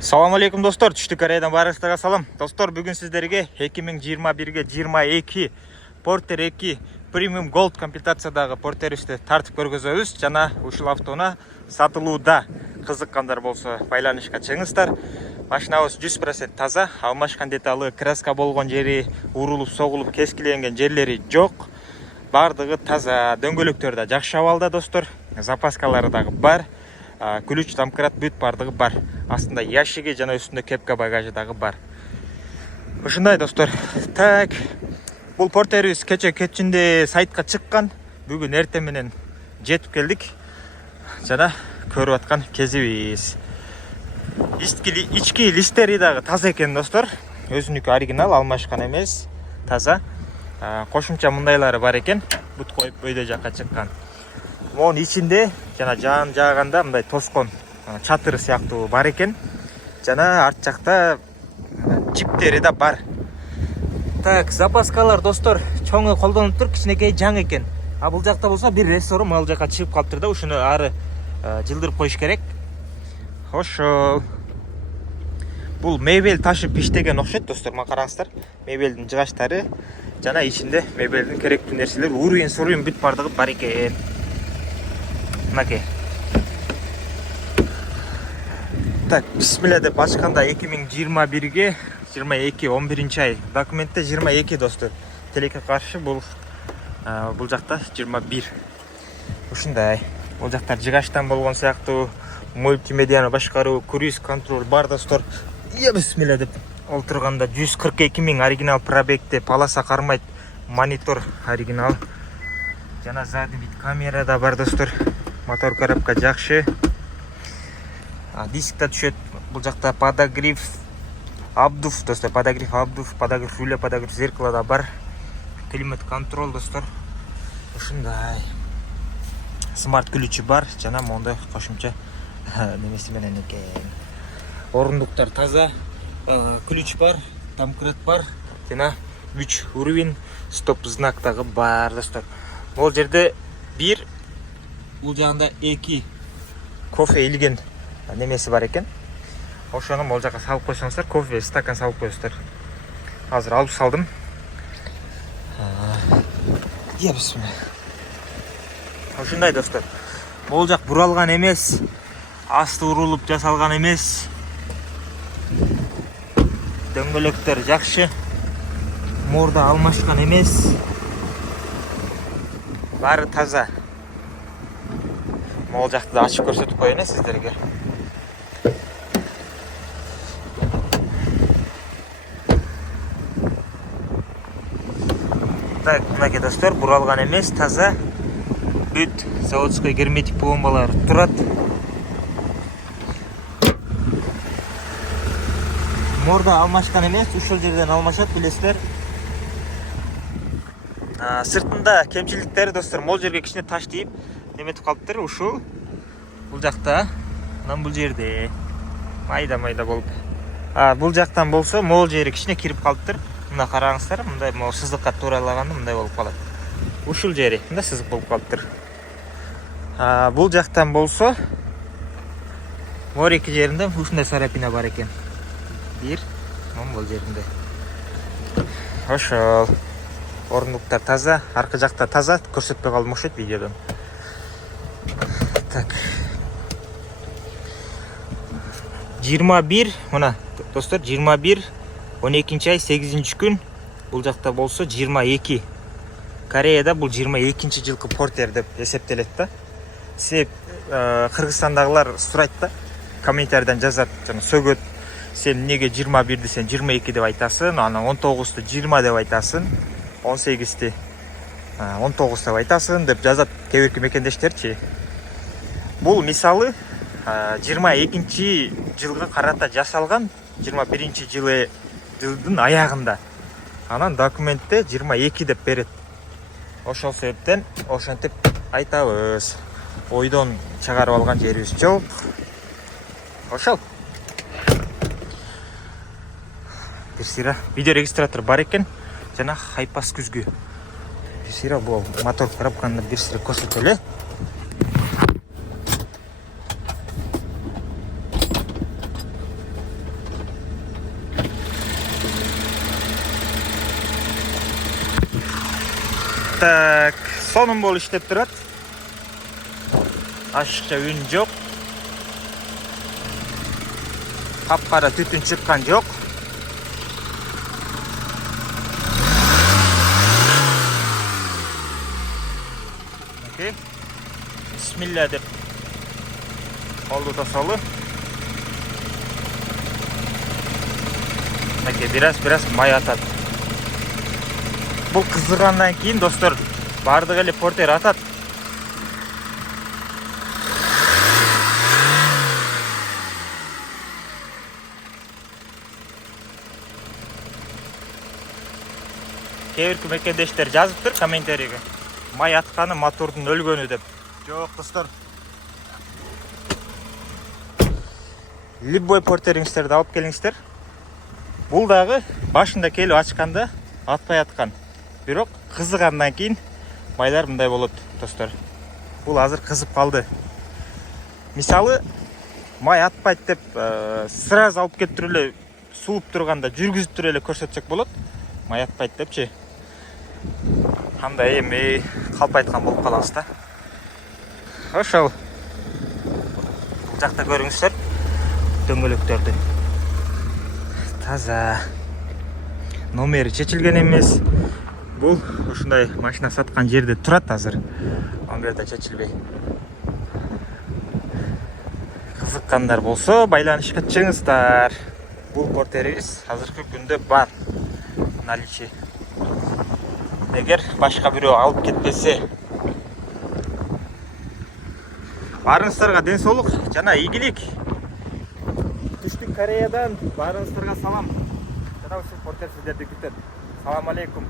Салам алейкум достор, Түштүк Кореядан барыңыздарга салам. Достор, бүгүн сиздерге 2021-ге 22 Porter 2 Premium Gold комплектациядагы портерибизди тартып көргөзөбүз. Жана ушул автоуна сатылууда. Кызыккандар болсо байланышка чыгыңыздар. Машинабыз 100% таза, алмашкан деталы, краска болгон жери, урулуп, согулуп, кескиленген жерлери жок. Бардыгы таза, дөңгөлөктөр да жакшы абалда достор. Запаскалары дагы бар. Ключ, домкрат, бүт бардыгы бар. Астында ящиги жана үстүндө кепка багажы дагы бар. Ушундай достор. Так, бул портерибиз кечинде сайтка чыккан. Бүгүн эртең менен жетип келдик. Жана көрүп аткан кезибиз. Ички листери дагы таза экен достор. Өзүнүкү оригинал, алмашкан эмес, таза. Кошумча мындайлары бар экен. Бут коюп өйдө жакка чыккан. Монун ичинде жана жаан жааганда мындай тоскон чатыры сыяктуу бар экен. Жана арт жакта чиптери да бар. Так, запаскалар достор чоңу колдонуп тур, кичинекей жаңы экен. Бул жакта болсо бир рессору могул жака чыгып калыптыр да, ушуну ары жылдырып коюш керек. Ошол. Бул мебель ташып иштеген окшойт достор, мына караңыздар. Мебелдин жыгачтары жана ичинде мебелдин керектүү нерселер, уруйун бүт бардыгы бар экен. Мынакей. Так, бисмилля деп ачканда 2021-ге 22-11 ай. Документте 22 достор. Телекке каршы бул жакта 21. Ушундай. Бул жактар жыгачтан болгон сыяктуу, мультимедианы башкаруу, круиз контроль бар достор. Бисмилля деп олтурганда 142 000 оригинал пробегте, полоса кармайт, монитор оригинал. Жана задний вид камера да бар достор. Мотор коробка жакшы. Диск да түшөт. Бул жакта подогрев, обдув достор, подогрев, обдув, подогрев руля, подогрев зеркала да бар. Климат контроль достор. Ушундай. Смарт ключи бар, жана мондай кошумча немеси менен экен. Орундуктар таза, ключ бар, домкрат бар, жана 3 уровень, стоп знак дагы бар достор. Бул жерде 1, бул жагында 2 кофе илген немеси бар экен. Ошону могул жака салып койсоңуздар, кофе стакан салып коесуздар. Азыр алып салдым. Бисмилля. Ушундай достор. Могул жак буралган эмес, асты урулуп жасалган эмес. Дөңгөлөктөр жакшы. Морда алмашкан эмес. Бары таза. Могул жакты да ачып көрсөтүп коеюн сиздерге. Так, мынакей достор, буралган эмес, таза. Бүт заводской герметик пломбалар турат. Морда алмашкан эмес, ушул жерден алмашат, билесиздер. Сыртында кемчиликтери достор, могул жерге кичине таш тийип неметип калыптыр, ушул. Бул жакта, анан бул жерде майда болуп. Бул жактан болсо могул жери кичине кирип калыптыр. Мына караңыздар, мындай могу сызыкка туурайлаганда мындай болуп калат. Ушул жери мындай сызык болуп калыптыр. Бул жактан болсо мор эки жеринде ушундай сарапина бар экен. Бир, бул жеринде. Ошол. Орундуктар таза, аркы жакта таза, көрсөтпөй калдым окшойт видеодон. Так. 21, мына достор, 21 12 ай 8 күн. Бул жакта болсо 22. Кореяда бул 22 жылкы портер деп эсептелет да. Себеп Кыргызстандагылар сурайт да, комментарийден жазат, жана сөгөт. Сен неге 21-ди сен 22 деп айтасың, анан 19-ду 20 деп айтасың, 18-ти 19 деп айтасың деп жазат кээ бирки мекендештерчи. Бул мисалы 22 жылга карата жасалган, 21 жылдын аягында. Анан документте 22 деп берет. Ошол себептен ошентип айтабыз. Ойдон чыгарып алган жерибиз жок. Ошол. Бир сыйра видео регистратор бар экен, жана хайпас күзгү. Бир сыйра бул мотор коробканы бир сыйра көрсөтөлү. Так, сонун болуп иштеп турат. Ашыкча үн жок. Капкара түтүн чыккан жок. Окей. Бисмилля деп колду тосолу. Окей, бираз май атат. Бул кызыгандан кийин достор бардык эле портер атат. Кээ бир мекендештер жазыптыр комментарийге. Май атканы мотордун өлгөнү деп. Жок достор. Любой портериңиздерди алып келиңиздер. Бул дагы башында келип ачканда атпай аткан. Бирок кызыгандан кийин майлар мындай болот достор. Бул азыр кызып калды. Мисалы май атпайт деп сразу алып келип туруп эле сууп турганда жүргүзүп туруп эле көрсөтсөк болот. Май атпайт депчи. Кандай эми калп айткан болуп калабыз да. Ошол. Бул жакта көрүңүздөр дөңгөлөктөрдү. Таза. Номери чечилген эмес. Бул ушундай машина саткан жерде турат азыр. Ал жерде чечилбей. Кызыккандар болсо байланышка чыгыңыздар. Бул портерибиз азыркы күндө бар. Наличие. Эгер башка бирөө алып кетпесе, баарыңыздарга ден соолук жана ийгилик. Түштүк Кореядан баарыңыздарга салам. Жана ушул портер сиздерди күтөт. Салам алейкум.